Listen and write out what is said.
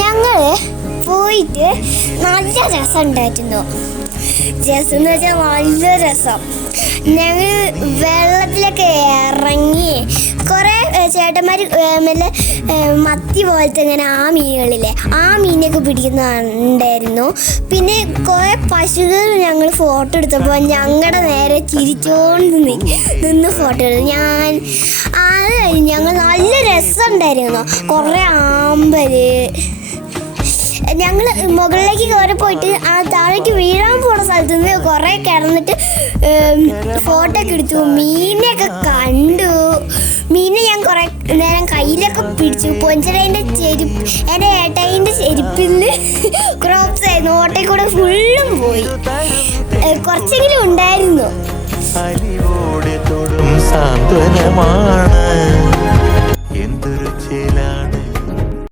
ഞങ്ങൾ പോയിട്ട് നല്ല രസം ഉണ്ടായിരുന്നു. രസം എന്ന് വെച്ചാൽ നല്ല രസം. ഞങ്ങൾ വെള്ളത്തിലൊക്കെ ഇറങ്ങി കുറേ ചേട്ടന്മാർ മെല്ലെ മത്തി പോലത്തെ ഇങ്ങനെ ആ മീനുകളില്ലേ ആ മീനൊക്കെ പിടിക്കുന്നുണ്ടായിരുന്നു. പിന്നെ കുറേ പശുക്കൾ ഞങ്ങൾ ഫോട്ടോ എടുത്തപ്പോൾ ഞങ്ങളുടെ നേരെ ചിരിച്ചോണ്ട് നിന്ന് ഫോട്ടോ എടുത്തു. അത് ഞങ്ങൾ നല്ല രസമുണ്ടായിരുന്നു. കുറേ ആമ്പല് ഞങ്ങൾ മുകളിലേക്ക് കയറി പോയിട്ട് ആ താഴേക്ക് വീഴാൻ പോകുന്ന സ്ഥലത്ത് നിന്ന് കുറേ കിടന്നിട്ട് ഫോട്ടോ ഒക്കെ എടുത്തു. മീനെയൊക്കെ കണ്ടു. മീനെ ഞാൻ കുറേ നേരം കയ്യിലൊക്കെ പിടിച്ചു. പൊഞ്ചടേൻ്റെ എൻ്റെ ഏട്ടായിൻ്റെ ചെരുപ്പിൽ ക്രോപ്സ് ആയിരുന്നു. ഓട്ടയിൽ കൂടെ ഫുള്ളും പോയി. കുറച്ചെങ്കിലും ഉണ്ടായിരുന്നു. സാന്ത്വനമാണ്